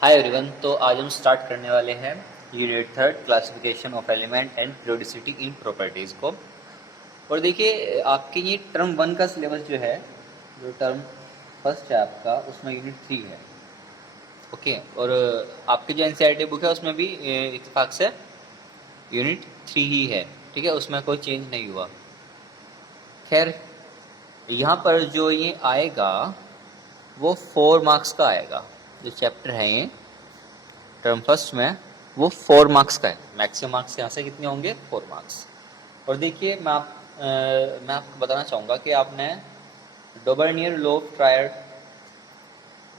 Hi everyone. तो आज हम स्टार्ट करने वाले हैं unit third classification of element and periodicity in properties को। और देखिए आपके ये टर्म वन का सिलेबस जो है, जो टर्म फर्स्ट है आपका, उसमें यूनिट थ्री है। ओके। और आपके जो एनसीईआरटी बुक है उसमें भी इत्तेफाक से यूनिट थ्री ही है। ठीक है, उसमें कोई चेंज नहीं हुआ। खैर, यहाँ पर जो ये आएगा वो 4 मार्क्स का आएगा। जो चैप्टर है ये टर्म फर्स्ट में, वो 4 मार्क्स का है। मैक्सिमम मार्क्स यहाँ से कितने होंगे? 4 मार्क्स। और देखिए मैं आपको बताना चाहूँगा कि आपने डोबर्नियर लॉ ऑफ ट्रायड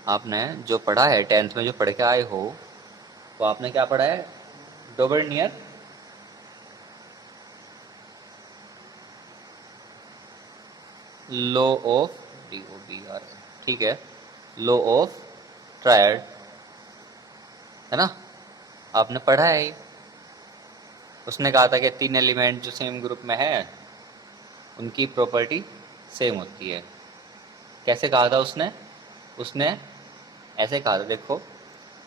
आपने जो पढ़ा है, 10th में जो पढ़ के आए हो, वो आपने क्या पढ़ा है? डोबर्नियर लॉ ऑफ DOBR, ठीक है, लॉ ऑफ ट्रायड, है ना? आपने पढ़ा है ही। उसने कहा था कि 3 एलिमेंट जो सेम ग्रुप में है उनकी प्रॉपर्टी सेम होती है। कैसे कहा था उसने? उसने ऐसे कहा था, देखो,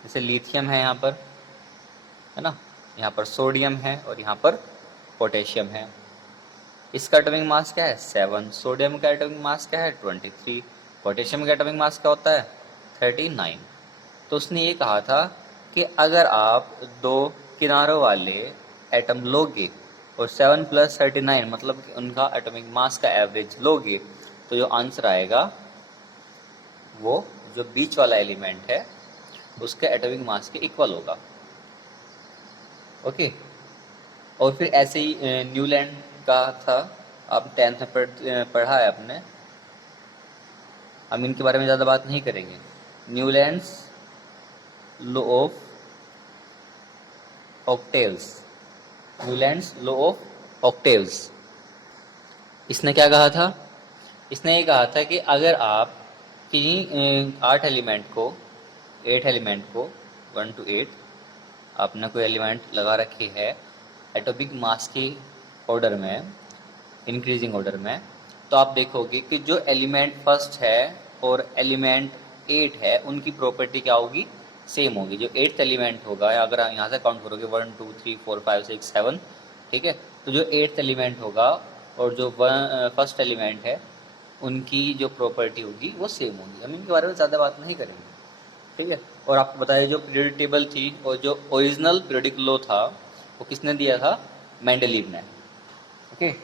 जैसे लिथियम है यहाँ पर, है ना, यहाँ पर सोडियम है और यहाँ पर पोटेशियम है। इसका एटॉमिक मास क्या है? 7। सोडियम का एटॉमिक मास क्या है? 23। पोटेशियम का एटॉमिक मास क्या होता है? 39। तो उसने ये कहा था कि अगर आप दो किनारों वाले एटम लोगे और 7 + 39 मतलब कि उनका एटॉमिक मास का एवरेज लोगे, तो जो आंसर आएगा वो जो बीच वाला एलिमेंट है उसके एटॉमिक मास के इक्वल होगा। ओके। और फिर ऐसे ही न्यूलैंड का था, आप 10th में पढ़ा है आपने। हम इनके बारे में ज़्यादा बात नहीं करेंगे। Newlands law of octaves, Newlands law of octaves. इसने क्या कहा था? इसने ये कहा था कि अगर आप किन्हीं 8 एलिमेंट को 1 to 8 आपने कोई एलिमेंट लगा रखी है एटॉमिक मास की ऑर्डर में, इंक्रीजिंग ऑर्डर में, तो आप देखोगे कि जो एलिमेंट फर्स्ट है और एलिमेंट 8 है उनकी प्रॉपर्टी क्या होगी? सेम होगी। जो 8th एलिमेंट होगा, या अगर आप यहाँ से काउंट करोगे 1 2 3 4 5 6 7, ठीक है, तो जो 8th एलिमेंट होगा और जो फर्स्ट एलिमेंट है उनकी जो प्रॉपर्टी होगी वो सेम होगी। हम इनके बारे में ज़्यादा बात नहीं करेंगे। ठीक है। और आपको बताया जो पीरियडिक टेबल थी और जो ओरिजिनल पीरियडिक लॉ था वो किसने दिया था? मेंडलीव ने। Okay.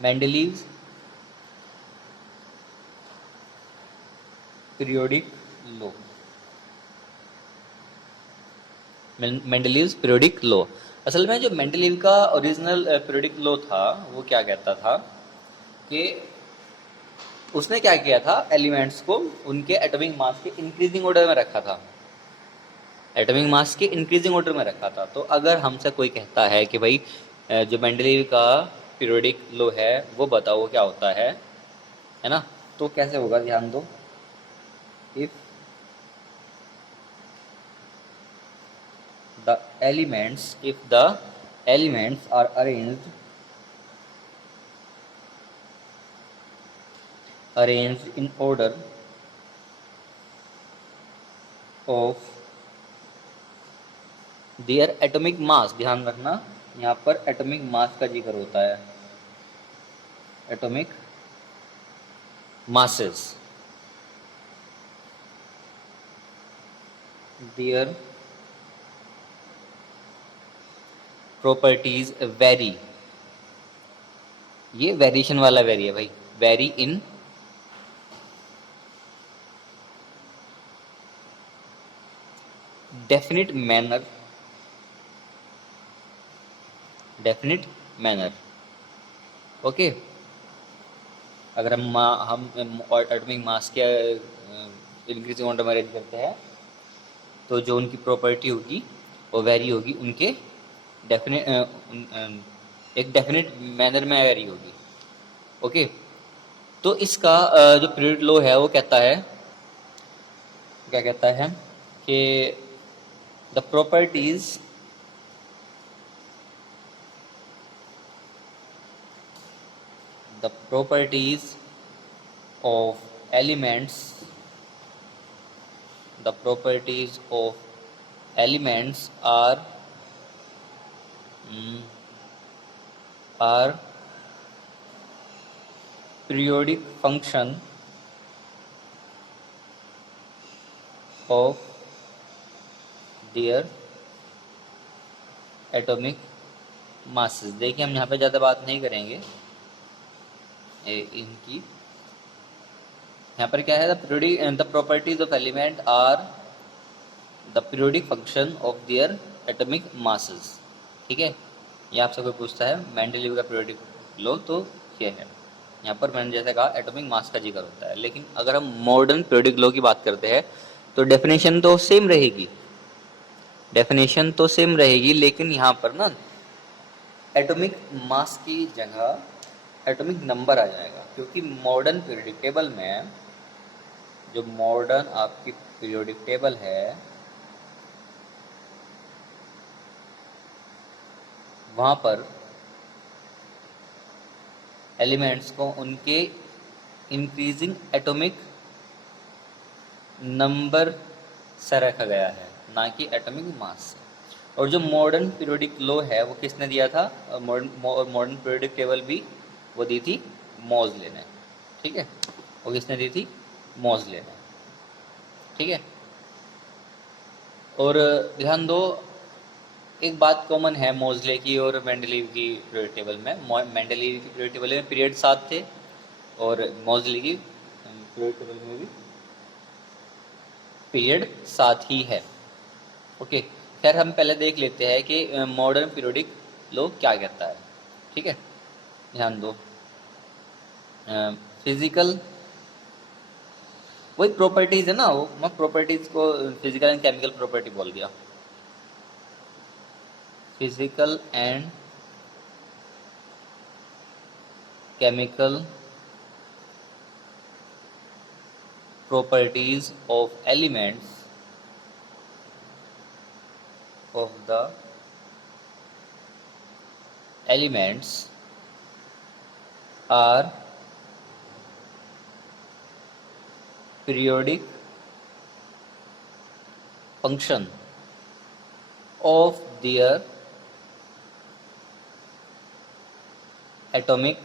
Mendeleev periodic law, Mendeleev's periodic law. असल में जो मेंडलीव का ओरिजिनल पीरियोडिक लॉ था वो क्या कहता था कि उसने क्या किया था, एलिमेंट्स को उनके एटॉमिक मास के इंक्रीजिंग ऑर्डर में रखा था। एटॉमिक मास के इंक्रीजिंग ऑर्डर में रखा था। तो अगर हमसे कोई कहता है कि भाई जो मेंडलीव का पीरियोडिक लॉ है वो बताओ वो क्या होता है ना, तो कैसे होगा? ध्यान दो। If the if the elements are arranged in order of their atomic mass, ध्यान रखना यहाँ पर एटॉमिक मास का जिक्र होता है, atomic masses, their properties vary। ये वेरिएशन वाला वेरी है भाई, very in definite manner, definite manner. Okay. अगर हम एटॉमिक मास के इंक्रीजिंग ऑर्डर में अरेंज करते हैं तो जो उनकी प्रॉपर्टी होगी वो वेरी होगी उनके डेफिनेट एक डेफिनेट मैनर में वेरी होगी। ओके। तो इसका जो पीरियड लॉ है वो कहता है, क्या कहता है कि the properties the properties of elements, the properties of elements are periodic function of their atomic masses। देखिए हम यहाँ पे ज़्यादा बात नहीं करेंगे इनकी। यहाँ पर क्या है, the properties of element are the periodic function of their atomic masses. ठीक है, ये आपसे कोई पूछता है मेंडलीव का पीरियोडिक लॉ, तो ये है। यहाँ पर मैंने जैसे कहा एटॉमिक मास का जिक्र होता है, लेकिन अगर हम मॉडर्न पीरियोडिक लॉ की बात करते हैं तो डेफिनेशन तो सेम रहेगी, लेकिन यहाँ पर ना एटॉमिक मास की जगह एटॉमिक नंबर आ जाएगा, क्योंकि मॉडर्न पीरियोडिक टेबल में, जो मॉडर्न आपकी पीरियोडिक टेबल है, वहाँ पर एलिमेंट्स को उनके इंक्रीजिंग एटॉमिक नंबर से रखा गया है, ना कि एटॉमिक मास से। और जो मॉडर्न पीरियोडिक लॉ है वो किसने दिया था, मॉडर्न पीरियोडिक टेबल भी वो दी थी मोज़ले ने। ठीक है, वो किसने दी थी, मोज़ले ने। ठीक है, और ध्यान दो एक बात कॉमन है मोज़ले की और मेंडलीव की पीरियोडिक टेबल में। मेंडलीव की पीरियोडिक टेबल में पीरियड 7 थे और मोज़ले की पीरियोडिक टेबल में भी पीरियड 7 ही है। ओके, खैर हम पहले देख लेते हैं कि मॉडर्न पीरियोडिक लॉ क्या कहता है। ठीक है, ध्यान दो, फिजिकल वही प्रॉपर्टीज है ना, वो मैं प्रॉपर्टीज को फिजिकल एंड केमिकल प्रॉपर्टी बोल दिया। Physical and chemical properties of elements are periodic function of their atomic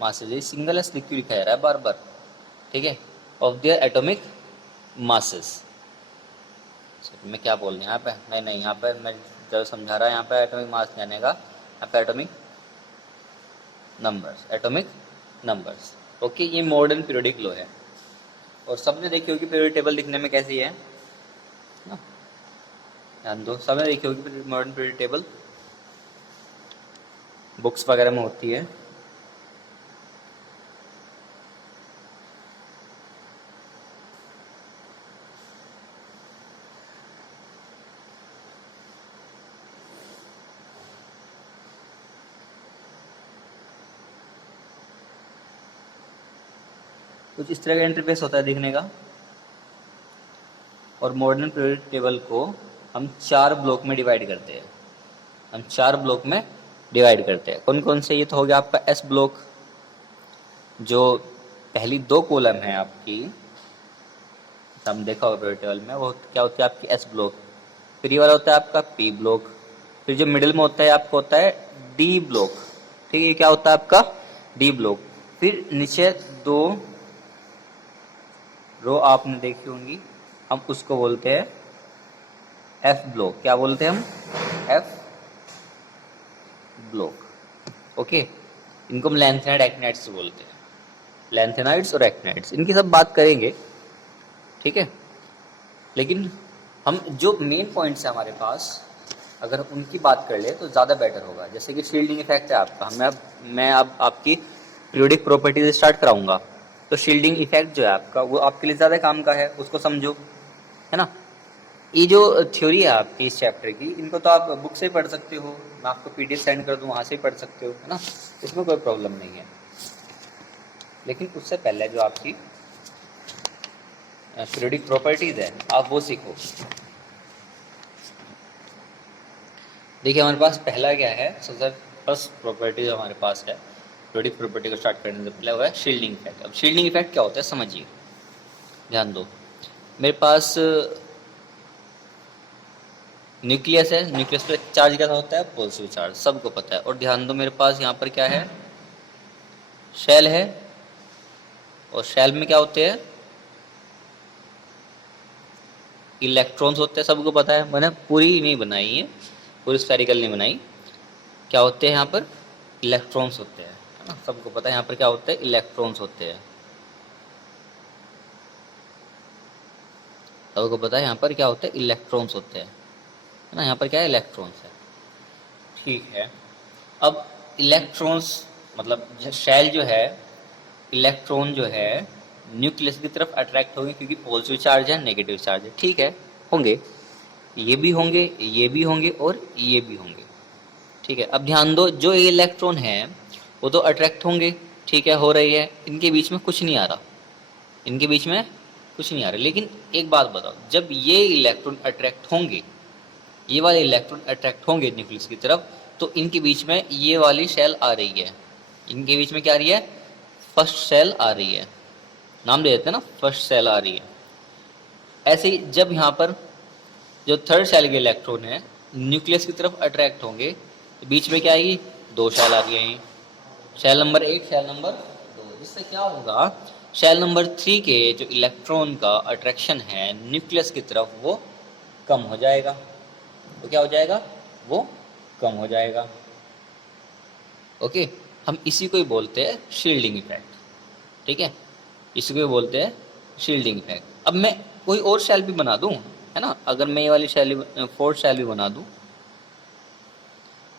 masses। ये सिंगल एस लिख क्यों लिखा जा रहा है बार बार, ठीक है, ऑफ देयर एटॉमिक मासेस। मैं क्या बोल रहा हूँ यहाँ पे, नहीं यहाँ पे मैं जब समझा रहा है, यहाँ पे एटॉमिक मास जाने का, यहाँ पे एटॉमिक नंबर्स। ओके, ये मॉडर्न पीरियोडिक लॉ है और सबने देखी होगी पीरियोडिक टेबल दिखने में कैसी है ना, ध्यान दो, सबने देखी होगी मॉडर्न पीरियोडिक टेबल, बुक्स वगैरह में होती है। कुछ इस तरह का इंटरफेस होता है दिखने का। और मॉडर्न पीरियोडिक टेबल को हम 4 ब्लॉक में डिवाइड करते हैं। कौन कौन से, ये तो हो गया आपका एस ब्लॉक, जो पहली 2 कॉलम है आपकी, हम देखा होगा पीरियोडिक टेबल में, वो क्या होती है आपकी एस ब्लॉक। फिर ये वाला होता है आपका पी ब्लॉक। फिर जो मिडिल में होता है आपका होता है डी ब्लॉक। ठीक है, क्या होता है आपका डी ब्लॉक। फिर नीचे 2 रो आपने देखी होंगी, हम उसको बोलते हैं एफ ब्लॉक। क्या बोलते हैं हम, एफ ब्लॉक। ओके, इनको हम लैंथेनाइड एक्टिनाइड्स बोलते हैं, लैंथेनाइड्स और एक्टिनाइड्स, इनकी सब बात करेंगे। ठीक है, लेकिन हम जो मेन पॉइंट्स है हमारे पास, अगर उनकी बात कर ले तो ज़्यादा बेटर होगा। जैसे कि शील्डिंग इफेक्ट है आपका, मैं अब आपकी पीरियोडिक प्रॉपर्टीज स्टार्ट कराऊंगा, तो शील्डिंग इफेक्ट जो है आपका वो आपके लिए ज़्यादा काम का है, उसको समझो, है ना। ये जो थ्योरी है आपकी इस चैप्टर की, इनको तो आप बुक से ही पढ़ सकते हो, मैं आपको पीडीएफ सेंड कर दूँ, वहाँ से ही पढ़ सकते हो, है ना, इसमें कोई प्रॉब्लम नहीं है। लेकिन उससे पहले जो आपकी पीरियोडिक प्रॉपर्टीज है आप वो सीखो। देखिए हमारे पास पहला क्या है, सबसे फर्स्ट प्रॉपर्टी जो हमारे पास है पीरियोडिक प्रॉपर्टी को स्टार्ट करने से पहले वो है शील्डिंग इफेक्ट। अब शील्डिंग इफेक्ट क्या होता है समझिए, ध्यान दो। मेरे पास न्यूक्लियस है, न्यूक्लियस पे चार्ज कैसा होता है, पॉजिटिव चार्ज, सबको पता है। और ध्यान दो मेरे पास यहाँ पर क्या है, शेल है, और शेल में क्या होते हैं, इलेक्ट्रॉन्स होते हैं, सबको पता है। मैंने पूरी नहीं बनाई है, पूरी स्फेरिकल नहीं बनाई। क्या होते हैं यहाँ पर, इलेक्ट्रॉन्स होते हैं, है ना, सबको पता है यहाँ पर क्या होते हैं, इलेक्ट्रॉन्स होते हैं, सबको पता है यहाँ पर क्या होते हैं, इलेक्ट्रॉन्स होते हैं, है ना, यहाँ पर क्या है, इलेक्ट्रॉन्स है। ठीक है, अब इलेक्ट्रॉन्स मतलब शेल जो है, इलेक्ट्रॉन जो है न्यूक्लियस की तरफ अट्रैक्ट होंगे क्योंकि पॉजिटिव चार्ज है, नेगेटिव चार्ज है, ठीक है, होंगे, ये भी होंगे, ये भी होंगे और ये भी होंगे, ठीक है। अब ध्यान दो, जो ये इलेक्ट्रॉन है वो तो अट्रैक्ट होंगे, ठीक है, हो रही है, इनके बीच में कुछ नहीं आ रहा, इनके बीच में कुछ नहीं आ रहा। लेकिन एक बात बताओ, जब ये इलेक्ट्रॉन अट्रैक्ट होंगे, ये वाले इलेक्ट्रॉन अट्रैक्ट होंगे न्यूक्लियस की तरफ, तो इनके बीच में ये वाली शेल आ रही है, इनके बीच में क्या आ रही है, फर्स्ट शेल आ रही है, नाम दे देते हैं ना, फर्स्ट शेल आ रही है। ऐसे ही जब यहाँ पर जो थर्ड शेल के इलेक्ट्रॉन है न्यूक्लियस की तरफ अट्रैक्ट होंगे, तो बीच में क्या आएगी, दो शेल आ गई, शेल नंबर 1, शेल नंबर 2। जिससे क्या होगा, शेल नंबर 3 के जो इलेक्ट्रॉन का अट्रैक्शन है न्यूक्लियस की तरफ वो कम हो जाएगा, वो क्या हो जाएगा, वो कम हो जाएगा। ओके, हम इसी को ही बोलते हैं शील्डिंग इफेक्ट, ठीक है, इसी को ही बोलते हैं शील्डिंग इफेक्ट। अब मैं कोई और शेल भी बना दूं, है ना, अगर मैं ये वाली शेल, फोर्थ शेल भी बना दूं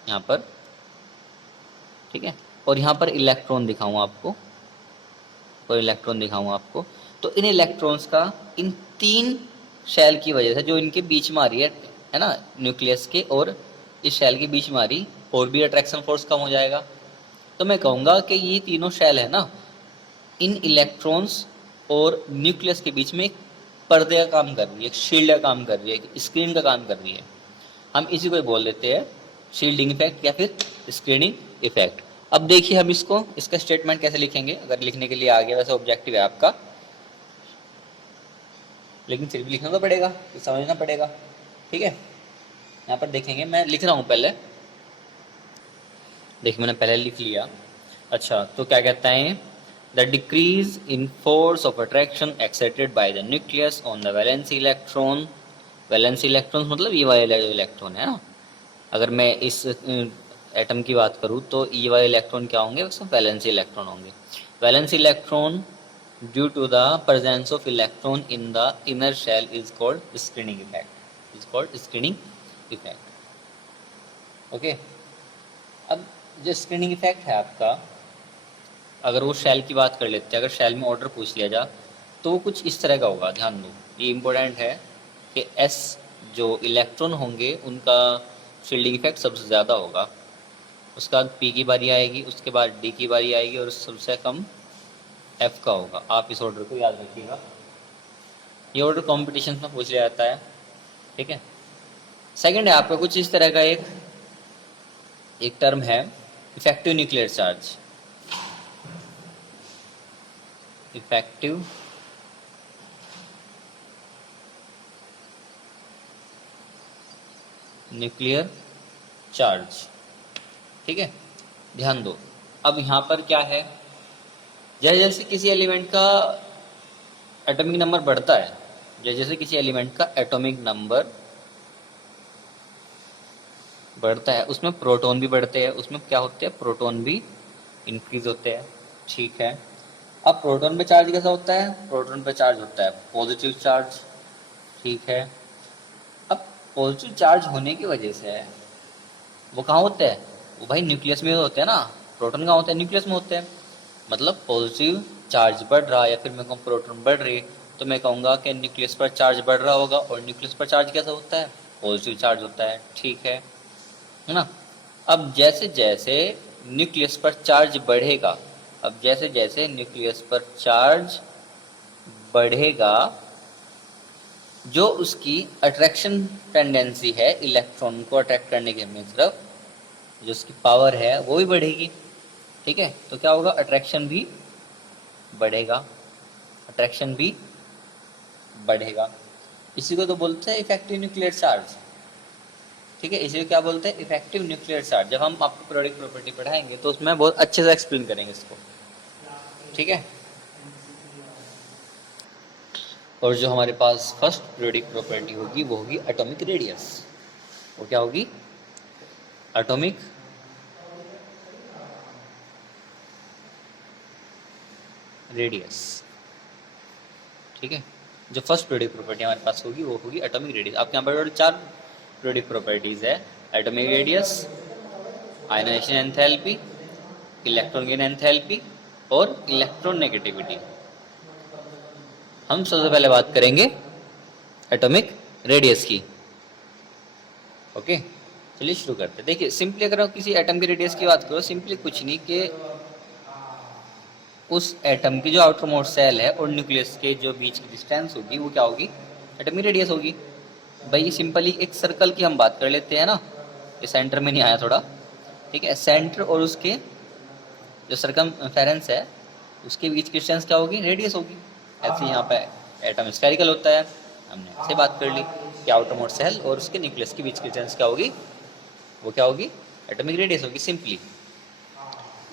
यहाँ पर, ठीक है, और यहाँ पर इलेक्ट्रॉन दिखाऊं आपको, और इलेक्ट्रॉन दिखाऊं आपको, तो इन इलेक्ट्रॉन्स का इन 3 शेल की वजह से जो इनके बीच में आ रही है ना, न्यूक्लियस के और इस शेल के बीच में आ रही, और भी अट्रैक्शन फोर्स कम हो जाएगा। तो मैं कहूँगा कि ये तीनों शेल है ना, इन इलेक्ट्रॉन्स और न्यूक्लियस के बीच में एक पर्दे का काम कर रही है, एक शील्ड का काम कर रही है, एक स्क्रीन का काम कर रही है। हम इसी को ही बोल देते हैं शील्डिंग इफेक्ट या फिर स्क्रीनिंग इफेक्ट। अब देखिए हम इसको, इसका स्टेटमेंट कैसे लिखेंगे, अगर लिखने के लिए आ गया, वैसे ऑब्जेक्टिव है आपका, लेकिन फिर भी लिखना तो पड़ेगा, समझना पड़ेगा, ठीक है। यहाँ पर देखेंगे, मैं लिख रहा हूँ पहले, देखिए मैंने पहले लिख लिया। अच्छा, तो क्या कहता है, the decrease in force of attraction exerted by the nucleus on the valency electron, valency electron मतलब ये वाले इलेक्ट्रॉन है ना, अगर मैं इस एटम की बात करूँ तो ये वाले इलेक्ट्रॉन क्या होंगे, उसमें वैलेंसी इलेक्ट्रॉन होंगे। Valency electron due to the presence of electron in the inner shell is called screening effect, is called screening effect. Okay, अब जो स्क्रीनिंग इफेक्ट है आपका, अगर वो शेल की बात कर लेते हैं, अगर शेल में ऑर्डर पूछ लिया जा तो वो कुछ इस तरह का होगा, ध्यान दो, ये इंपॉर्टेंट है कि एस जो इलेक्ट्रॉन होंगे उनका शील्डिंग इफेक्ट सबसे ज़्यादा होगा, उसके बाद पी की बारी आएगी, उसके बाद डी की बारी आएगी, और सबसे कम एफ का होगा। आप इस ऑर्डर को याद रखिएगा, ये ऑर्डर कॉम्पिटिशन में पूछ लिया जाता है, ठीक है। सेकंड है आपका कुछ इस तरह का एक टर्म है, effective nuclear charge, effective nuclear charge, ठीक है, ध्यान दो। अब यहाँ पर क्या है, जैसे जैसे किसी एलिमेंट का एटॉमिक नंबर बढ़ता है, जैसे जैसे किसी एलिमेंट का एटॉमिक नंबर बढ़ता है, उसमें प्रोटॉन भी बढ़ते हैं, उसमें क्या होते हैं, प्रोटॉन भी इंक्रीज होते हैं, ठीक है। अब प्रोटॉन पे चार्ज कैसा होता है, प्रोटॉन पे चार्ज होता है पॉजिटिव चार्ज, ठीक है। अब पॉजिटिव चार्ज होने की वजह से वो कहाँ होते हैं, वो भाई न्यूक्लियस में होते हैं ना, प्रोटॉन कहाँ होते हैं, न्यूक्लियस में होते हैं। मतलब पॉजिटिव चार्ज बढ़ रहा है या फिर मैं कहूँ प्रोटॉन बढ़ रही है, तो मैं कहूँगा कि न्यूक्लियस पर चार्ज बढ़ रहा होगा, और न्यूक्लियस पर चार्ज कैसा होता है, पॉजिटिव चार्ज होता है, ठीक है ना। अब जैसे जैसे न्यूक्लियस पर चार्ज बढ़ेगा, अब जैसे जैसे न्यूक्लियस पर चार्ज बढ़ेगा, जो उसकी अट्रैक्शन टेंडेंसी है इलेक्ट्रॉन को अट्रैक्ट करने की अपनी तरफ, जो उसकी पावर है वो भी बढ़ेगी, ठीक है, तो क्या होगा, अट्रैक्शन भी बढ़ेगा, अट्रैक्शन भी बढ़ेगा। इसी को तो बोलते हैं इफेक्टिव न्यूक्लियर चार्ज। ठीक है, इसे क्या बोलते हैं, इफेक्टिव न्यूक्लियर चार्ज। जब हम आपको पीरियोडिक प्रॉपर्टी पढ़ाएंगे तो उसमें बहुत अच्छे से एक्सप्लेन करेंगे इसको। ठीक है, और जो हमारे पास फर्स्ट पीरियोडिक प्रॉपर्टी होगी वो होगी एटॉमिक रेडियस। वो क्या होगी, एटॉमिक रेडियस। ठीक है, जो फर्स्ट पीरियोडिक प्रॉपर्टी हमारे पास होगी वो होगी एटॉमिक रेडियस। आपके यहाँ पर 4 पीरियोडिक प्रॉपर्टीज है, atomic radius, ionization enthalpy, electron gain enthalpy और इलेक्ट्रोनेगेटिविटी। हम सबसे पहले बात करेंगे एटॉमिक रेडियस की। ओके, चलिए शुरू करते हैं। देखिए सिंपली अगर हम किसी एटम की रेडियस की बात करो, सिंपली कुछ नहीं कि उस एटम की जो आउटर मोस्ट सेल है और न्यूक्लियस के जो बीच की डिस्टेंस होगी वो क्या होगी, एटॉमिक रेडियस होगी। भाई ये सिंपली एक सर्कल की हम बात कर लेते हैं ना, ये सेंटर में नहीं आया थोड़ा। ठीक है, सेंटर और उसके जो सर्कमफेरेंस है उसके बीच की डिस्टेंस क्या होगी, रेडियस होगी। ऐसे यहाँ पे एटम स्फेरिकल होता है, हमने ऐसे बात कर ली कि आउटर मोस्ट सेल और उसके न्यूक्लियस के बीच की डिस्टेंस क्या होगी, वो क्या होगी, एटॉमिक रेडियस होगी सिंपली।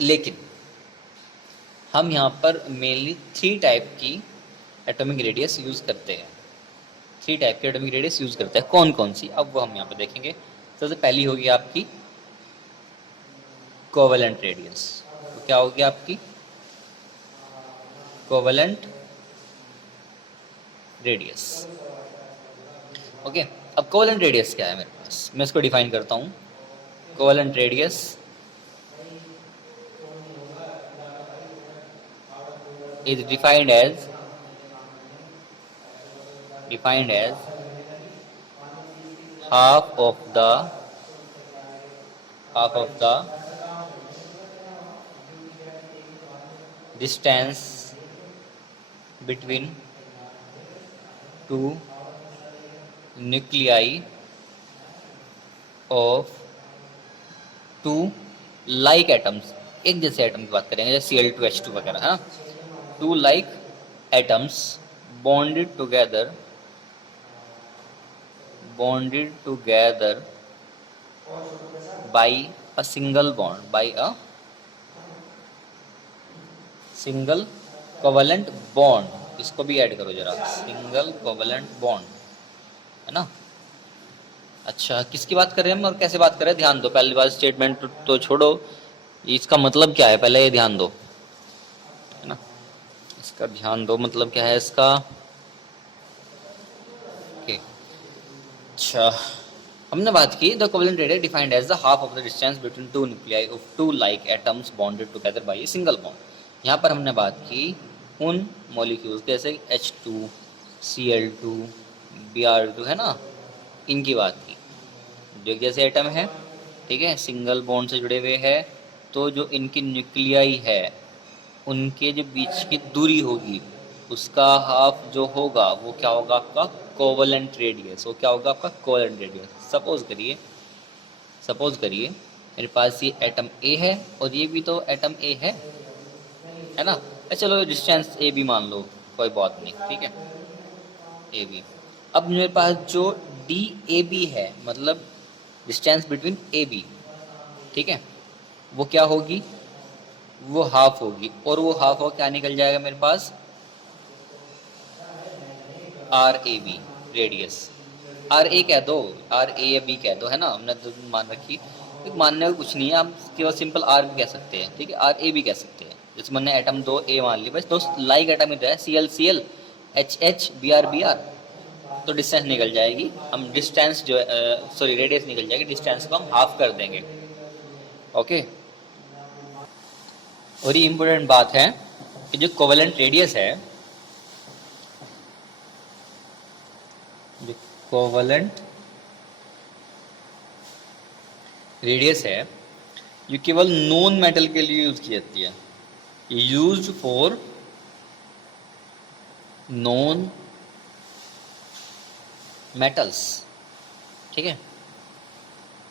लेकिन हम यहाँ पर मेनली 3 टाइप की एटॉमिक रेडियस यूज करते हैं। 3 टाइप की एटॉमिक रेडियस यूज करते हैं, कौन कौन सी, अब वो हम यहाँ पर देखेंगे। सबसे पहली होगी आपकी कोवेलेंट रेडियस। तो क्या होगी आपकी कोवेलेंट रेडियस। ओके, अब कोवेलेंट रेडियस क्या है मेरे पास, मैं इसको डिफाइन करता हूँ। Covalent radius is defined as half of the distance between two nuclei of two like atoms। एक जैसे एटम की बात करेंगे जैसे Cl2H2 वगैरह है ना, 2 like atoms bonded together by a single covalent bond। इसको भी ऐड करो जरा, सिंगल कोवेलेंट बॉन्ड है ना। अच्छा, किसकी बात कर रहे हैं हम और कैसे बात कर रहे हैं, ध्यान दो। पहली बार स्टेटमेंट तो छोड़ो, इसका मतलब क्या है पहले ये ध्यान दो, है ना। इसका ध्यान दो, मतलब क्या है इसका। ओके, अच्छा हमने बात की the covalent radius defined as the half of the distance between 2 nuclei of 2 like atoms bonded together by a single bond. यहाँ पर हमने बात की उन मॉलिक्यूल्स जैसे H2, Cl2, Br2 है ना, इनकी बात की जो एक जैसे एटम है। ठीक है, सिंगल बॉन्ड से जुड़े हुए हैं, तो जो इनकी न्यूक्लियाई है उनके जो बीच की दूरी होगी उसका हाफ जो होगा वो क्या होगा आपका कोवेलेंट रेडियस। वो क्या होगा आपका कोवेलेंट रेडियस। सपोज करिए मेरे पास ये एटम ए है और ये भी तो एटम ए है ना। चलो डिस्टेंस ए बी मान लो, कोई बात नहीं, ठीक है, ए बी। अब मेरे पास जो डी ए बी है, मतलब डिस्टेंस बिटवीन ए बी, ठीक है, वो क्या होगी, वो हाफ होगी। और वो हाफ हो क्या निकल जाएगा मेरे पास, R A B radius. R A कह दो, आर ए या बी कह दो, है ना, हमने तो मान रखी। मानने का कुछ नहीं है, आप केवल सिंपल आर भी कह सकते हैं, ठीक है, आर ए भी कह सकते हैं। जैसे मैंने एटम 2 ए मान ली, बस 2 लाइक एटम ही तो है, C L C L, H H, B R B R, तो डिस्टेंस निकल जाएगी। हम डिस्टेंस जो सॉरी रेडियस निकल जाएगी, डिस्टेंस को हम हाफ कर देंगे। ओके, और ये इम्पोर्टेंट बात है कि जो कोवेलेंट रेडियस है, जो कोवेलेंट रेडियस है, ये केवल नॉन मेटल के लिए यूज की जाती है, यूज्ड फॉर नॉन मेटल्स। ठीक है,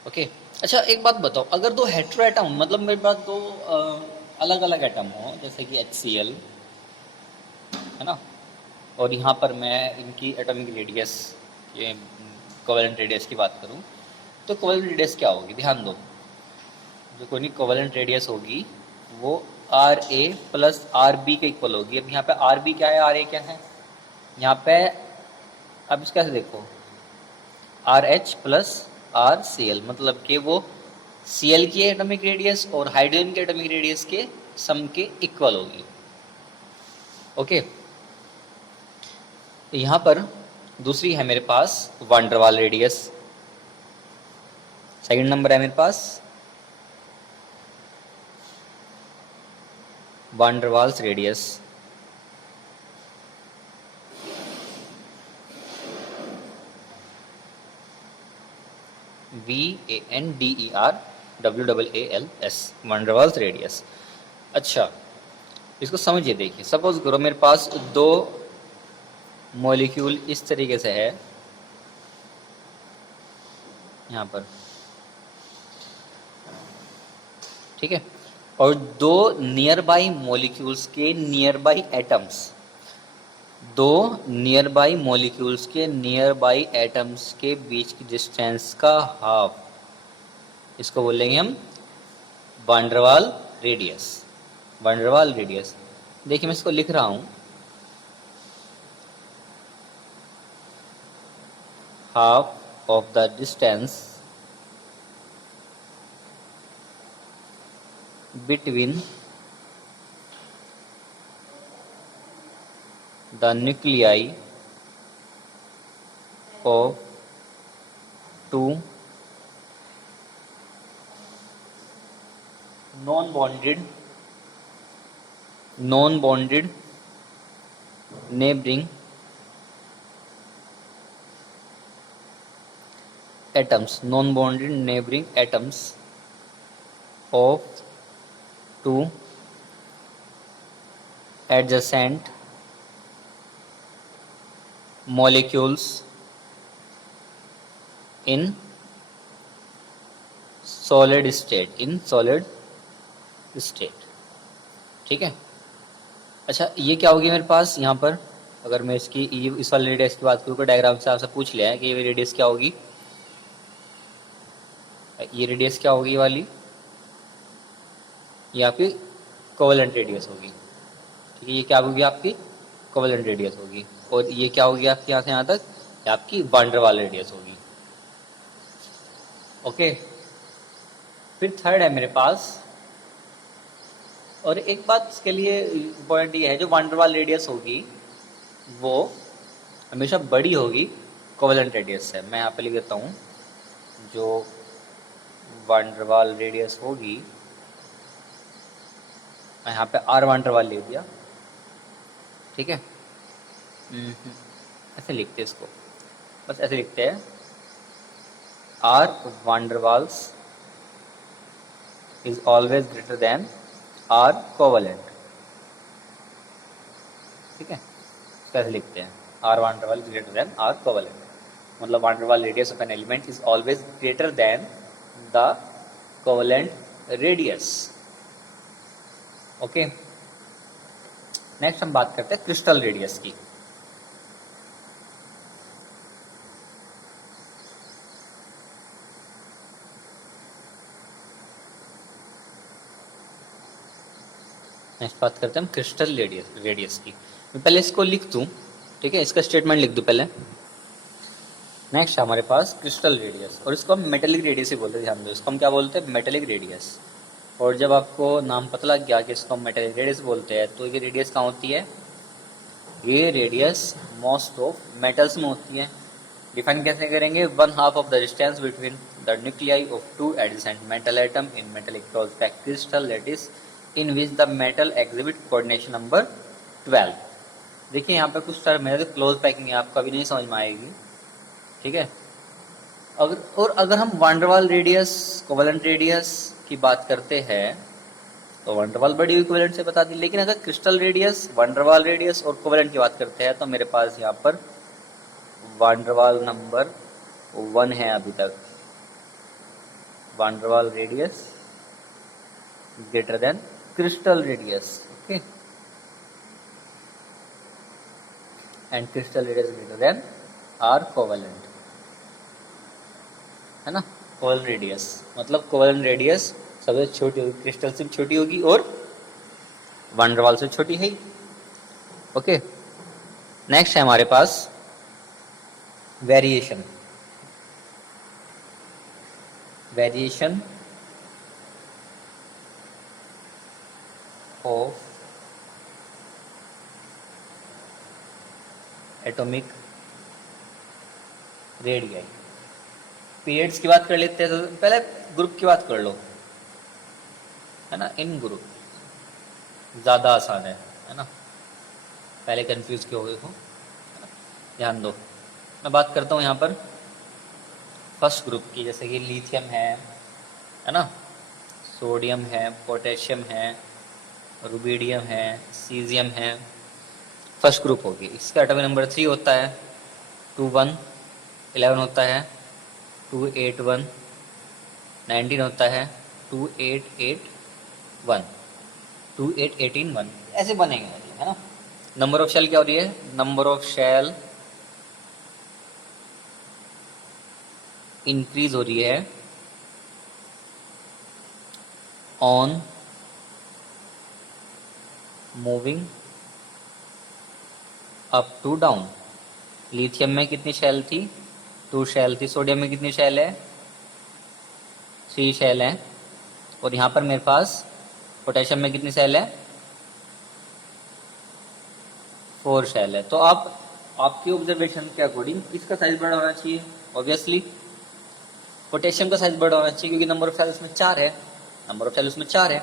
ओके। अच्छा एक बात बताओ, अगर दो हेटेरो एटम, मतलब मेरे पास दो अलग अलग एटम हो, जैसे कि HCl है ना, और यहाँ पर मैं इनकी एटॉमिक रेडियस ये कोवेलेंट रेडियस की बात करूँ, तो कोवेलेंट रेडियस क्या होगी, ध्यान दो, जो कोई कोवेलेंट रेडियस होगी वो RA प्लस RB के इक्वल होगी। अब यहाँ पे RB क्या है, RA क्या है, यहाँ पे अब इसका कैसे देखो, RH प्लस RCl, मतलब कि वो Cl की एटॉमिक रेडियस और हाइड्रोजन के एटॉमिक रेडियस के सम के इक्वल होगी। ओके, तो यहाँ पर दूसरी है मेरे पास van der Waal radius, second number है मेरे पास van der Waals radius. VANDERWAALS, van der Waals radius. अच्छा, इसको समझिए, देखिए सपोज करो मेरे पास दो मॉलिक्यूल इस तरीके से है, यहाँ पर ठीक है, और दो नियर बाई मॉलिक्यूल्स के नियर बाई एटम्स, दो नियर बाई मॉलिक्यूल्स के नियर बाई एटम्स के बीच की डिस्टेंस का हाफ, इसको बोलेंगे हम वान डेर वाल रेडियस। वान डेर वाल रेडियस, देखिए मैं इसको लिख रहा हूं, half of the distance between the nuclei of two non-bonded neighboring atoms, non-bonded neighboring atoms of two adjacent molecules in solid state, in solid state। ठीक है, अच्छा ये क्या होगी मेरे पास यहाँ पर, अगर मैं इसकी इस वाले रेडियस की बात करूँ, तो डायग्राम से आपसे पूछ लिया है कि ये रेडियस क्या होगी, ये रेडियस क्या होगी, ये वाली ये आपकी कोवेलेंट रेडियस होगी। ठीक है, ये क्या होगी आपकी कोवेलेंट रेडियस होगी, और ये क्या होगी आपकी यहाँ से यहाँ तक, ये आपकी वान डेर वाल रेडियस होगी। ओके, फिर थर्ड है मेरे पास, और एक बात इसके लिए इम्पोर्टेंट ये है, जो वान डेर वाल रेडियस होगी वो हमेशा बड़ी होगी कोवेलेंट रेडियस से। मैं यहाँ पे लिख देता हूँ, जो वान डेर वाल रेडियस होगी, मैं यहाँ पे R वान डेर वाल लिख दिया, ठीक है, ऐसे लिखते हैं इसको, बस ऐसे लिखते हैं, R van der Waals is always greater than R covalent। ठीक है, कैसे लिखते हैं, R van der Waal is greater than R covalent, मतलब van der Waal radius of an element is always greater than the covalent radius. Okay, next हम बात करते हैं क्रिस्टल रेडियस की। नेक्स्ट बात करते हैं हम क्रिस्टल रेडियस की। मैं पहले इसको लिख दूं, ठीक है, इसका स्टेटमेंट लिख दूं पहले। नेक्स्ट हमारे पास क्रिस्टल रेडियस, और इसको हम मेटेलिक रेडियस ही बोलते हैं, ध्यान दो, इसको हम क्या बोलते हैं, मेटेलिक रेडियस। और जब आपको नाम पता लग गया कि इसको हम मेटेलिक रेडियस बोलते हैं, तो ये रेडियस कहाँ होती है, ये रेडियस मोस्ट ऑफ मेटल्स में होती है। डिफाइन कैसे करेंगे, one half of the distance between the nuclei of two adjacent metal atom in metallic close packed crystal, that is in which the metal exhibit coordination number 12। देखिए यहाँ पे कुछ term है, क्लोज पैकिंग है, आपको अभी नहीं समझ में आएगी, ठीक है। अगर हम van der Waal radius, covalent radius की बात करते हैं, तो वान डेर वाल बड़ी हुई कोवेलेंट से बता दी, लेकिन अगर क्रिस्टल रेडियस, वान डेर वाल रेडियस और कोवेलेंट की बात करते हैं, तो मेरे पास यहाँ पर वान डेर वाल नंबर 1 है अभी तक, van der Waal radius greater than crystal radius, okay, and crystal radius greater than are covalent, है ना। कोवलेंट रेडियस मतलब कोवलेंट रेडियस सबसे छोटी होगी, क्रिस्टल से छोटी होगी और वन डेर वाल्स से छोटी है। ओके, नेक्स्ट है हमारे पास variation. Variation of atomic radii. Periods की बात कर लेते हैं, तो पहले ग्रुप की बात कर लो, है ना। इन ग्रुप ज़्यादा आसान है ना। पहले कंफ्यूज क्यों हुए हो, ध्यान दो। मैं बात करता हूँ यहाँ पर फर्स्ट ग्रुप की, जैसे कि लिथियम है ना, सोडियम है, पोटेशियम है, रुबिडियम है, सीजियम है। फर्स्ट ग्रुप होगी, इसका एटॉमिक नंबर 3 होता है 21, 11 होता है 281, 19 होता है 2881, 28181, ऐसे बनेंगे मतलब, है ना। नंबर ऑफ शेल क्या हो रही है, नंबर ऑफ शेल इंक्रीज हो रही है on moving up to down. Lithium में कितनी शेल थी, 2 शेल थी। सोडियम में कितनी शेल है, 3 शेल है। और यहाँ पर मेरे पास पोटेशियम में कितनी शेल है, 4 शेल है। तो आप आपकी ऑब्जर्वेशन के अकॉर्डिंग किसका साइज बड़ा होना चाहिए, ऑब्वियसली पोटेशियम का साइज बड़ा होना चाहिए, क्योंकि नंबर ऑफ शेल उसमें 4 है, नंबर ऑफ शेल उसमें 4 है।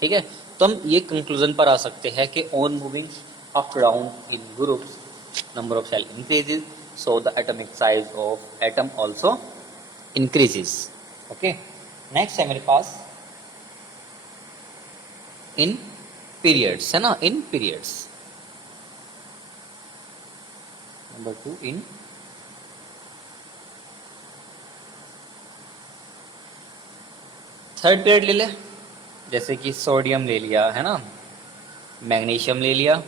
ठीक है, तो हम ये कंक्लूजन पर आ सकते हैं कि on moving up down in groups number of shell increases, so the atomic size of atom also increases. Okay, next है मेरे पास इन पीरियड्स, है ना, in periods. Number 2 in third period ले ले, जैसे कि सोडियम ले लिया, है ना, मैग्नीशियम ले लिया,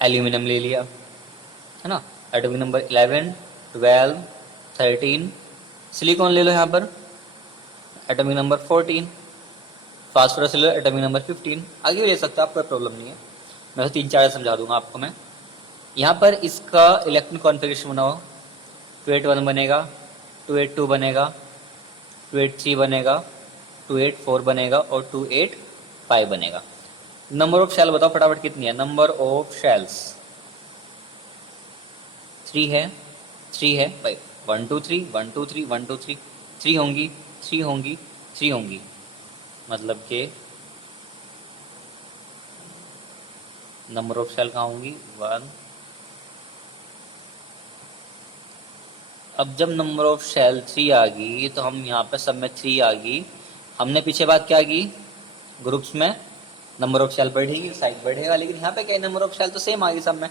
एल्यूमिनियम ले लिया, है ना। Atomic number 11, 12, 13। सिलिकॉन ले लो यहाँ पर, एटॉमिक नंबर 14। फास्फोरस ले लो, एटॉमिक नंबर 15। आगे भी ले सकते हो आप, कोई प्रॉब्लम नहीं है, मैं तो 3-4 समझा दूंगा आपको मैं। यहाँ पर इसका इलेक्ट्रॉन कॉन्फ़िगरेशन बनाओ, 281 बनेगा, 282 बनेगा, 283 बनेगा, 284 बनेगा और 285 बनेगा। नंबर ऑफ शेल बताओ फटाफट कितनी है, नंबर ऑफ शेल्स 3 है, 3 है भाई, 1 2 3 1 2 3 1 2 3, 3 होंगी, 3 होंगी, 3 होंगी, मतलब कि नंबर ऑफ शेल कहाँ होंगी, 1। अब जब नंबर ऑफ शेल 3 आ गई, तो हम यहाँ पे सब में 3 आ गई। हमने पीछे बात क्या की, ग्रुप्स में नंबर ऑफ शेल बढ़ेगी, साइज बढ़ेगा, लेकिन यहाँ पे क्या है, नंबर ऑफ शेल तो सेम आ गई सब में,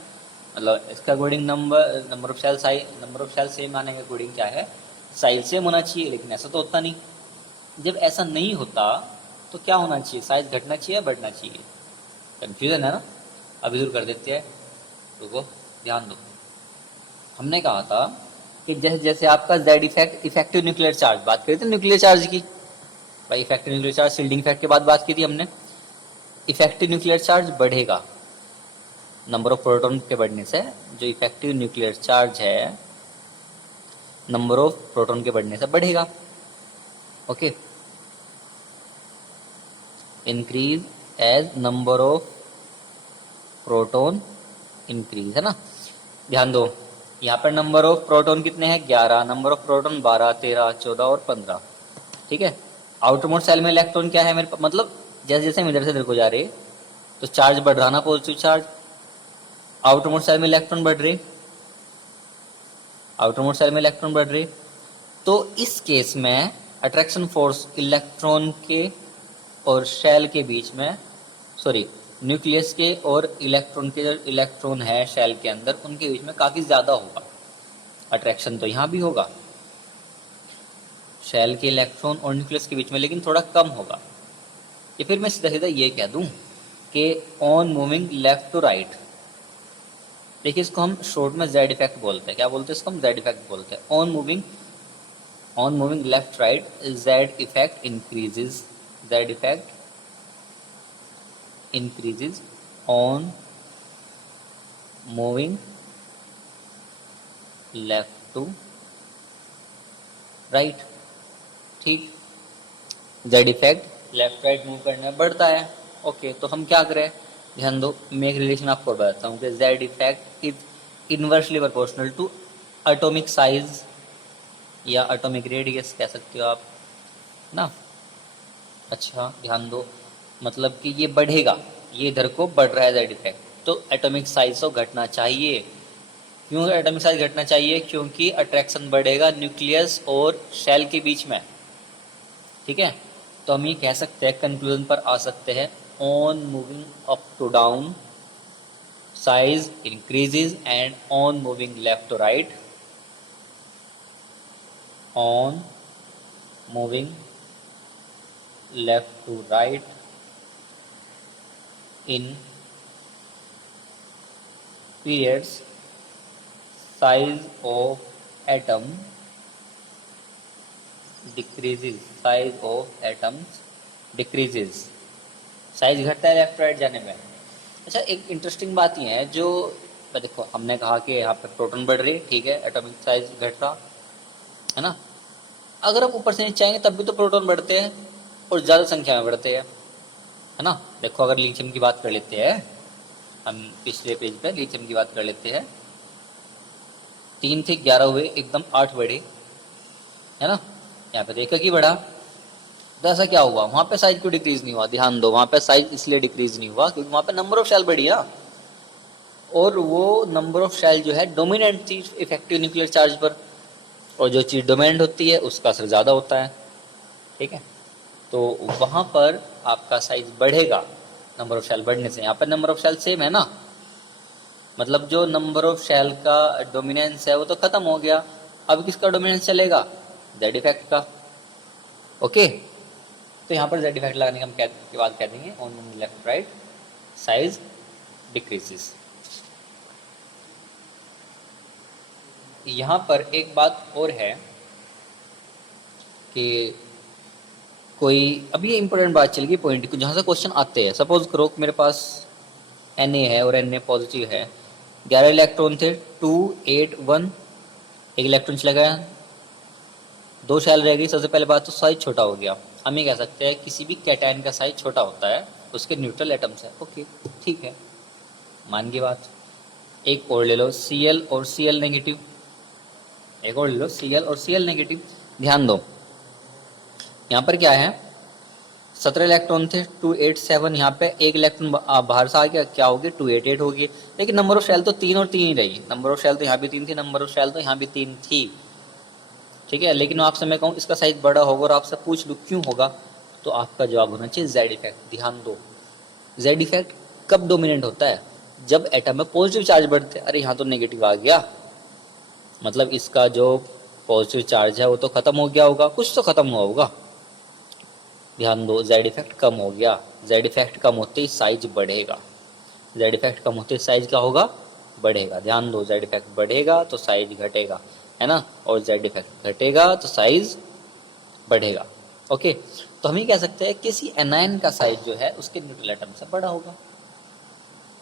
मतलब इसका according number of shell size, number of shell same आने के अकॉर्डिंग क्या है, साइज सेम होना चाहिए। लेकिन ऐसा तो होता नहीं। जब ऐसा नहीं होता तो क्या होना चाहिए, साइज घटना चाहिए या बढ़ना चाहिए, कन्फ्यूजन है ना। अभी दूर कर देते हैं, रुको ध्यान दो। हमने कहा था कि जैसे जैसे आपका Z effect, effective nuclear charge, बात करी थी न्यूक्लियर चार्ज की भाई, effective nuclear charge shielding effect के बाद बात की थी हमने। इफेक्टिव न्यूक्लियर चार्ज बढ़ेगा नंबर ऑफ प्रोटॉन के बढ़ने से, जो इफेक्टिव न्यूक्लियर चार्ज है नंबर ऑफ प्रोटॉन के बढ़ने से बढ़ेगा। Okay, increase as number of proton increase, है ना। ध्यान दो, यहाँ पर नंबर ऑफ प्रोटॉन कितने हैं, 11, नंबर ऑफ प्रोटॉन 12, 13, 14 और 15। ठीक है, आउटर मोस्ट सेल में इलेक्ट्रॉन क्या है मेरे पास, मतलब जैसे जैसे हम इधर से इधर को जा रहे तो चार्ज बढ़ रहा ना, positive charge. Outermost shell में इलेक्ट्रॉन बढ़ रहे, आउटर मोस्ट सेल में इलेक्ट्रॉन बढ़ रहे। तो इस केस में अट्रैक्शन फोर्स इलेक्ट्रॉन के और शेल के बीच में, सॉरी न्यूक्लियस के और इलेक्ट्रॉन के, जो इलेक्ट्रॉन है शेल के अंदर, उनके बीच में काफ़ी ज़्यादा होगा। अट्रैक्शन तो यहाँ भी होगा शेल के इलेक्ट्रॉन और न्यूक्लियस के बीच में, लेकिन थोड़ा कम होगा। या फिर मैं सीधा सीधा ये कह दूं कि on moving left to right. देखिए इसको हम शॉर्ट में जेड इफेक्ट बोलते हैं। क्या बोलते हैं इसको? हम जेड इफेक्ट बोलते हैं। On moving left right Z effect increases, Z effect increases on moving left to right. ठीक, Z effect left right move करने में बढ़ता है। ओके, तो हम क्या करें? ध्यान दो, मैं एक रिलेशन आपको बताता हूँ कि Z effect is inversely proportional to atomic size या एटॉमिक रेडियस कह सकते हो आप ना। अच्छा ध्यान दो, मतलब कि ये बढ़ेगा, ये इधर को बढ़ रहा है जेड इफेक्ट, तो एटॉमिक साइज तो घटना चाहिए। क्यों एटॉमिक साइज घटना चाहिए? क्योंकि अट्रैक्शन बढ़ेगा न्यूक्लियस और शेल के बीच में। ठीक है, तो हम ये कह सकते हैं, कंक्लूजन पर आ सकते हैं, on moving up to down size increases and on moving left to right, on moving left to right in periods size of atom decreases, size of atoms decreases, size घटता है लेफ्ट राइट जाने में। अच्छा, एक interesting बात यह है, जो देखो हमने कहा कि यहाँ पे प्रोटॉन बढ़ रही है, ठीक है, एटॉमिक साइज घट रहा है ना। अगर हम ऊपर से नीचे आएंगे तब भी तो प्रोटॉन बढ़ते हैं और ज़्यादा संख्या में बढ़ते हैं, है ना। देखो अगर लिथियम की बात कर लेते हैं, हम पिछले पेज पे लिथियम की बात कर लेते हैं। 3 थे 11 हुए, एकदम 8 बढ़े, है ना। यहाँ पे देखा कि बढ़ा, तो ऐसा क्या हुआ? वहां पे साइज क्यों डिक्रीज नहीं हुआ? ध्यान दो, वहां पे साइज इसलिए डिक्रीज नहीं हुआ क्योंकि वहां पे नंबर ऑफ शेल बढ़ी ना, और वो नंबर ऑफ शेल जो है डोमिनेंट थी इफेक्टिव न्यूक्लियर चार्ज पर, और जो चीज डोमिनेंट होती है उसका असर ज्यादा होता है। ठीक है, तो वहां पर आपका साइज बढ़ेगा नंबर ऑफ शेल बढ़ने से। यहाँ पर नंबर ऑफ शेल सेम है ना, मतलब जो नंबर ऑफ शेल का डोमिनेंस है वो तो खत्म हो गया। अब किसका डोमिनेंस चलेगा? जेड इफेक्ट का। ओके, तो यहाँ पर जेड इफेक्ट लगाने के बाद कह देंगे on left right size decreases. यहाँ पर एक बात और है कि कोई, अभी ये इंपॉर्टेंट बात चल गई पॉइंट जहाँ से क्वेश्चन आते हैं। सपोज करो मेरे पास Na है और Na पॉजिटिव है, 11 इलेक्ट्रॉन थे, 2 8 1, एक इलेक्ट्रॉन चला गया, 2 शेल रह गई। सबसे पहले बात तो साइज छोटा हो गया। हम ये कह सकते हैं किसी भी कैटायन का साइज छोटा होता है उसके न्यूट्रल एटम्स है। ओके ठीक है, मान की बात। एक और ले लो, Cl और Cl नेगेटिव, एक और ले लो Cl और Cl नेगेटिव। ध्यान दो यहाँ पर क्या है, 17 इलेक्ट्रॉन थे, 287, यहाँ पे एक इलेक्ट्रॉन बाहर से आ गया, क्या होगी? 288 होगी। लेकिन नंबर ऑफ शेल तो 3 और 3 ही रही। नंबर ऑफ शेल तो यहाँ भी 3 थी, नंबर ऑफ शेल तो यहाँ भी 3 थी। ठीक है, लेकिन आपसे मैं कहूँ इसका साइज बड़ा होगा और आपसे पूछ लूँ क्यों होगा, तो आपका जवाब होना चाहिए जेड इफेक्ट। ध्यान दो, जेड इफेक्ट कब डोमिनेंट होता है? जब एटम में पॉजिटिव चार्ज बढ़ते हैं। अरे यहाँ तो नेगेटिव आ गया, मतलब इसका जो पॉजिटिव चार्ज है वो तो खत्म हो गया होगा, कुछ तो खत्म हुआ होगा। ध्यान दो, जेड इफेक्ट कम हो गया। जेड इफेक्ट कम होते ही साइज बढ़ेगा, जेड इफेक्ट कम होते ही साइज क्या होगा? बढ़ेगा। ध्यान दो, जेड इफेक्ट बढ़ेगा तो साइज घटेगा, है ना, और जेड इफेक्ट घटेगा तो साइज बढ़ेगा। ओके, तो हम ये कह सकते हैं किसी एनायन का साइज जो है उसके न्यूट्रल एटम से बड़ा होगा,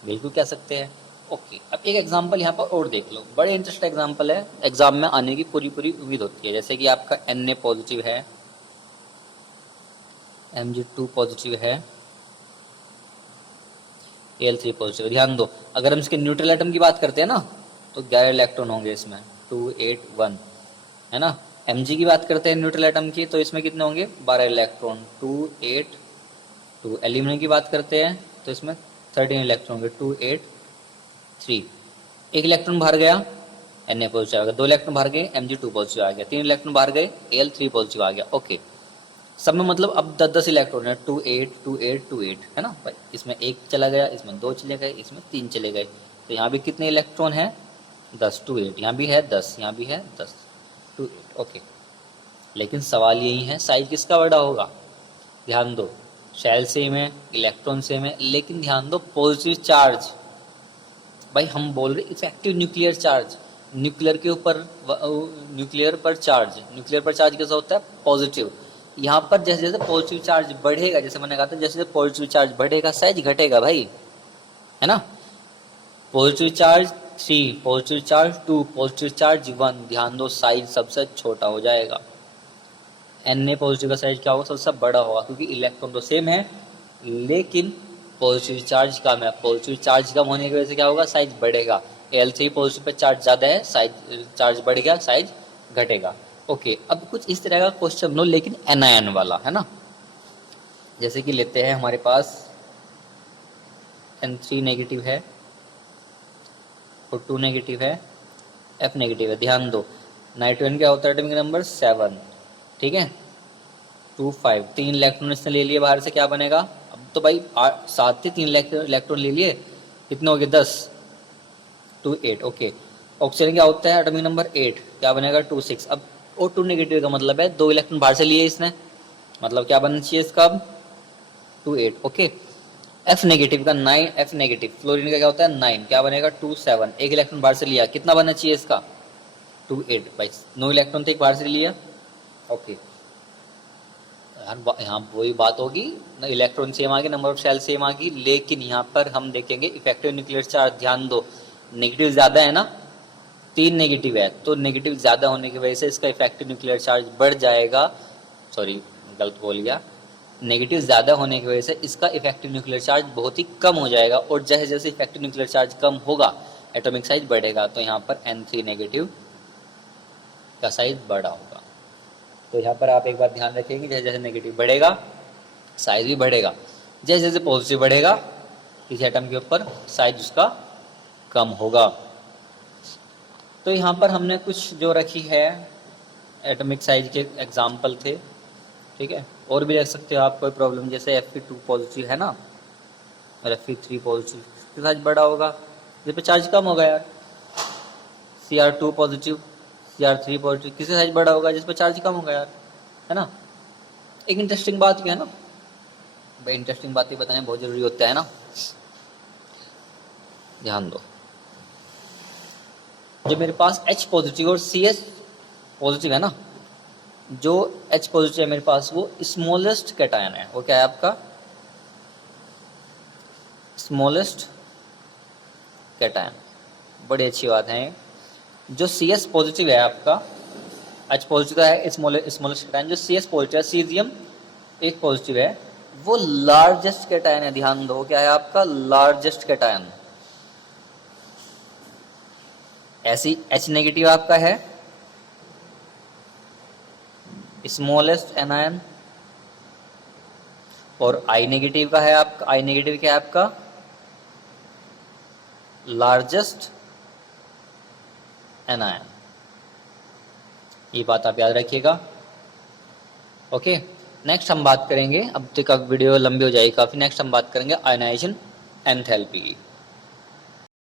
बिल्कुल कह सकते हैं। ओके, अब एक एग्जांपल यहाँ पर और देख लो, बड़े इंटरेस्टिंग एग्जांपल है, एग्जाम में आने की पूरी पूरी उम्मीद होती है। जैसे कि आपका Na पॉजिटिव है, Mg2 पॉजिटिव है, Al3 पॉजिटिव। ध्यान दो, अगर हम इसके न्यूट्रल एटम की बात करते हैं ना तो 11 इलेक्ट्रॉन होंगे इसमें, 2 8 1, है ना। Mg की बात करते हैं न्यूट्रल एटम की, तो इसमें कितने होंगे? 12 इलेक्ट्रॉन, 2 8 2। एल्यूमिनियम की बात करते हैं तो इसमें 13 इलेक्ट्रॉन होंगे, 2 8 3। एक इलेक्ट्रॉन बाहर गया, Na पॉजिटिव आ गया, 2 इलेक्ट्रॉन बाहर गए, Mg2 पॉजिटिव आ गया, 3 इलेक्ट्रॉन बाहर गए, Al3 पॉजिटिव आ गया। ओके, सब में मतलब अब 10 इलेक्ट्रॉन है, 2 8 2 8 2 8, है ना भाई। इसमें एक चला गया, इसमें 2 चले गए, इसमें 3 चले गए, तो यहाँ भी कितने इलेक्ट्रॉन है? 10, 2 8, यहाँ भी है 10, यहाँ भी है 10, 2 8। ओके, लेकिन सवाल यही है साइज किसका बड़ा होगा? ध्यान दो, शेल सेम है, इलेक्ट्रॉन सेम है, लेकिन ध्यान दो पॉजिटिव चार्ज, भाई हम बोल रहे इफेक्टिव न्यूक्लियर चार्ज, न्यूक्लियर के ऊपर, न्यूक्लियर पर चार्ज कैसा होता है? पॉजिटिव। यहाँ पर जैसे जैसे पॉजिटिव चार्ज बढ़ेगा, जैसे मैंने कहा था जैसे जैसे पॉजिटिव चार्ज बढ़ेगा साइज घटेगा भाई, है ना। Positive charge 3, positive charge 2, positive charge 1, ध्यान दो साइज सबसे छोटा हो जाएगा। Na पॉजिटिव का साइज क्या होगा? सबसे बड़ा होगा, क्योंकि इलेक्ट्रॉन तो सेम है लेकिन पॉजिटिव चार्ज कम है। पॉजिटिव चार्ज कम होने की वजह से क्या होगा? साइज बढ़ेगा। Al3 पॉजिटिव पे चार्ज ज़्यादा है, साइज चार्ज बढ़ गया, साइज घटेगा। ओके, अब कुछ इस तरह का क्वेश्चन लो लेकिन एनायन वाला, है ना। जैसे कि लेते हैं हमारे पास N3 नेगेटिव है और 2 नेगेटिव है, F नेगेटिव है। ध्यान दो नाइट्रोजन क्या होता है एटॉमिक नंबर 7, ठीक है, 2 5, 3 इलेक्ट्रॉन इसने ले लिए बाहर से, क्या बनेगा? अब तो भाई 7 से 3 इलेक्ट्रॉन ले लिए, कितने हो गए? 10, 2 8। ओके, ऑक्सीजन क्या होता है एटॉमिक नंबर 8, क्या बनेगा? 2 6। अब O2 नेगेटिव का मतलब है 2 इलेक्ट्रॉन बाहर से लिए इसने, मतलब क्या बनना चाहिए इसका? अब 2 8। ओके, F नेगेटिव का 9, F नेगेटिव फ्लोरीन का क्या होता है? 9, क्या बनेगा? 2 7। एक इलेक्ट्रॉन बाहर से लिया, कितना बनना चाहिए इसका? 2 8। भाई 9 इलेक्ट्रॉन थे, एक बाहर से लिया। ओके, यहाँ वही बात होगी, इलेक्ट्रॉन सेम आ गए, नंबर ऑफ शेल सेम आ गई, लेकिन यहाँ पर हम देखेंगे इफेक्टिव न्यूक्लियर चार्ज। ध्यान दो नेगेटिव ज़्यादा है ना, 3 नेगेटिव है, तो नेगेटिव ज़्यादा होने की वजह से इसका इफेक्टिव न्यूक्लियर चार्ज बढ़ जाएगा। सॉरी, गलत बोल गया, नेगेटिव ज़्यादा होने की वजह से इसका इफेक्टिव न्यूक्लियर चार्ज बहुत ही कम हो जाएगा, और जैसे जैसे इफेक्टिव न्यूक्लियर चार्ज कम होगा एटॉमिक साइज बढ़ेगा। तो यहाँ पर N3 नेगेटिव का साइज बड़ा होगा। तो यहाँ पर आप एक बार ध्यान रखेंगे, जैसे जैसे नेगेटिव बढ़ेगा साइज भी बढ़ेगा, जैसे जैसे पॉजिटिव बढ़ेगा किसी एटम के ऊपर साइज उसका कम होगा। तो यहाँ पर हमने कुछ जो रखी है एटॉमिक साइज के एग्जाम्पल थे, ठीक है, और भी रख सकते हो आप, कोई प्रॉब्लम। जैसे Fe2 पॉजिटिव है ना और Fe3 पॉजिटिव, इसका साइज बड़ा होगा, जिस पे चार्ज कम होगा यार। Cr2 पॉजिटिव, Cr3 पॉजिटिव, किसका साइज बड़ा होगा? जिस पर चार्ज कम होगा यार, है ना। एक इंटरेस्टिंग बात क्या है ना भाई, इंटरेस्टिंग बातें बताने बहुत जरूरी होता है ना। ध्यान दो, जब मेरे पास H पॉजिटिव और CH पॉजिटिव है ना, जो H पॉजिटिव है मेरे पास वो स्मॉलेस्ट कैटायन है। वो क्या है आपका? Smallest cation. बड़ी अच्छी बात है। जो CS पॉजिटिव है आपका, H पॉजिटिव है स्मॉलेस्ट कैटायन, जो CS पॉजिटिव है, सीजियम एक पॉजिटिव है, वो लार्जेस्ट कैटायन है। ध्यान दो, क्या है आपका? Largest cation. ऐसी H नेगेटिव आपका है स्मॉलेस्ट एनायन, और I नेगेटिव का है आपका, I नेगेटिव क्या है आपका? Largest anion. ये बात आप याद रखिएगा। ओके, नेक्स्ट हम बात करेंगे, अब तक वीडियो लंबी हो जाएगी काफ़ी, नेक्स्ट हम बात करेंगे आयनाइजेशन एंथैल्पी।